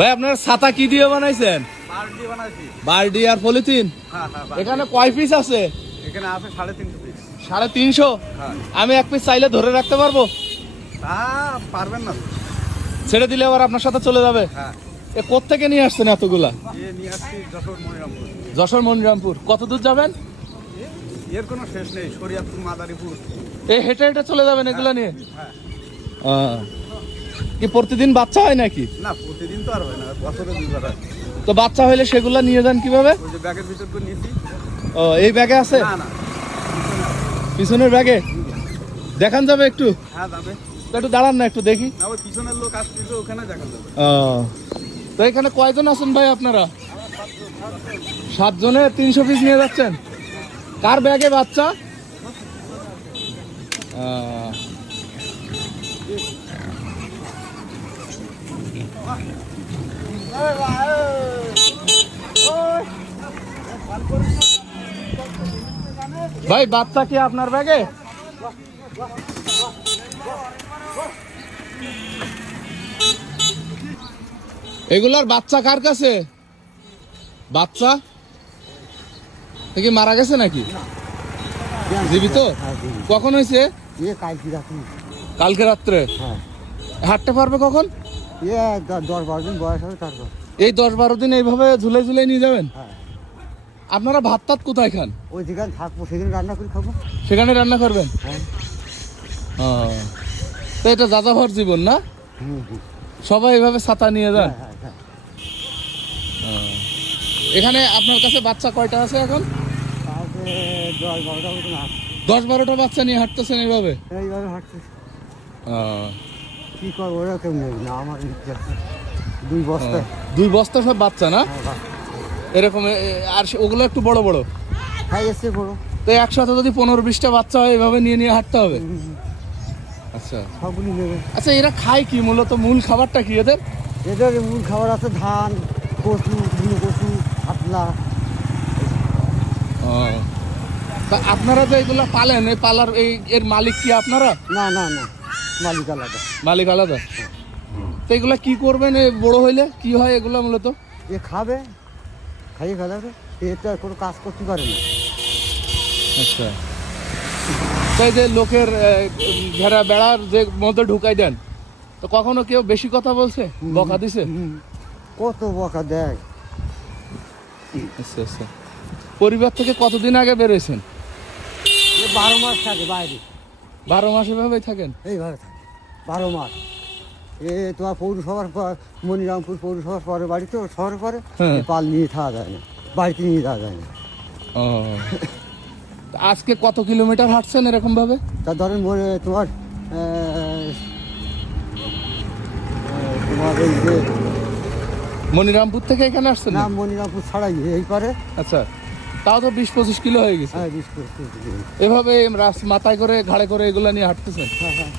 ভাই আপনার ছাতা কি দিয়ে বানাইছেন? বারডি আর পলিথিন। এখানে কয় পিস আছে? এখানে আছে সাড়ে তিনশো? পিস সাড়ে তিনশো আমি এক পিস চাইলে ধরে রাখতে পারব? পারবেন না ছেড়ে দিলে আবার আপনার সাথে চলে যাবে। এ কোত্থেকে নিয়ে আসছেন এতগুলা? এ যশোর মনিরামপুর। কত দূর যাবেন? এর কোনো শেষ নেই শরিয়াতপুর মাদারীপুর এই হেঁটে হেঁটে চলে যাবেন এগুলা নিয়ে? হ্যাঁ। কি প্রতিদিন বাচ্চা হয় নাকি? না প্রতিদিন তো আর হয় না বছরে দুইবার হয়। তো বাচ্চা হইলে সেগুলা নিয়ে যান কীভাবে? ওই যে ব্যাগের ভিতর করে নিয়েছি। ও এই ব্যাগে আছে? না না পিছনের ব্যাগে? দেখান যাবে একটু। হ্যাঁ যাবে। তো একটু দাঁড়ান না একটু দেখি। না ওই পিছনের লোক আসতেছে ওখানে দেখা যাবে। ও তো এখানে কয়জন আছেন ভাই আপনারা? সাতজনে তিনশো পিস নিয়ে যাচ্ছেন? কার ব্যাগে বাচ্চা? ভাই বাচ্চা কি আপনার ব্যাগে? এগুলার বাচ্চা কার কাছে? বাচ্চা? কি মারা গেছে নাকি? জীবিত? কখন হয়েছে? কালকে কালকে রাত্রে? হ্যাঁ। হাঁটতে পারবে কখন? ইয়ে দশ বারো দিন বয়স হবে তারপর। এই দশ বারো দিন এইভাবে ঝুলে ঝুলে নিয়ে যাবেন? হ্যাঁ। আপনারা ভাত টাত কোথায় খান? ওই যেখানে থাকব সেখানে রান্না করে খাব। সেখানে রান্না করবেন? হ্যাঁ। তো এটা যাযাবর জীবন না? সবাই এভাবে ছাতা নিয়ে যান? হ্যাঁ হ্যাঁ। এখানে আপনার কাছে বাচ্চা কয়টা আছে এখন? দশ বারোটা বাচ্চা নিয়ে হাঁটতেছেন এইভাবে? এইভাবে হাঁটছে ও, কী করব ওরা কেউ নেই না আমার দুই বস্তা। দুই বস্তা সব বাচ্চা না? হ্যাঁ এরকম আর ওগুলো একটু বড় বড়? হ্যাঁ এসছে বড়ো। তো একসাথে যদি পনেরো বিশটা বাচ্চা হয় এভাবে নিয়ে নিয়ে হাঁটতে হবে। আচ্ছা। সবগুলি নেবে। আচ্ছা এরা খায় কি? মূলত মূল খাবারটা কি এদের? এদের মূল খাবার আছে ধান কচু ঘুনো কচু পাতলা। ও। তা আপনারা যে এগুলো পালেন এই পালার এই এর মালিক কি আপনারা? না না না। মালিক আলাদা। মালিক আলাদা? তো এগুলো কি করবেন? বড় হইলে কি হয় এগুলো মূলত? এ খাবে খাইয়ে ফেলাবে এটা কোনো কাজ করতে পারে না। আচ্ছা। তাই যে লোকের ঘেরা বেড়ার যে মধ্যে ঢুকাই দেন তো কখনো কেউ বেশি কথা বলছে? বকা দিছে? কত বকা দেয়? আচ্ছা আচ্ছা। পরিবার থেকে কতদিন আগে বেরোয়েছেন বারো মাস থাকে বাইরে। বারো মাস এভাবেই থাকেন? এইভাবে বারো মাস। এ তোমার পৌরসভার পর মনিরামপুর পৌরসভার পরে বাড়ি তো শহরের পরে হ্যাঁ। পাল নিয়ে থাকা যায় না বাড়িতে নিয়ে যাওয়া যায় না। আজকে কত কিলোমিটার হাঁটছেন এরকম ভাবে তা ধরেন মনে তোমার তোমার এই যে মনিরামপুর থেকে এখানে আসছেন? না মনিরামপুর ছাড়াই এই পারে। আচ্ছা তাও তো বিশ পঁচিশ কিলো হয়ে গেছে। হ্যাঁ বিশ পঁচিশ এভাবে মাথায় করে ঘাড়ে করে এগুলো নিয়ে হাঁটতেছেন? হ্যাঁ হ্যাঁ।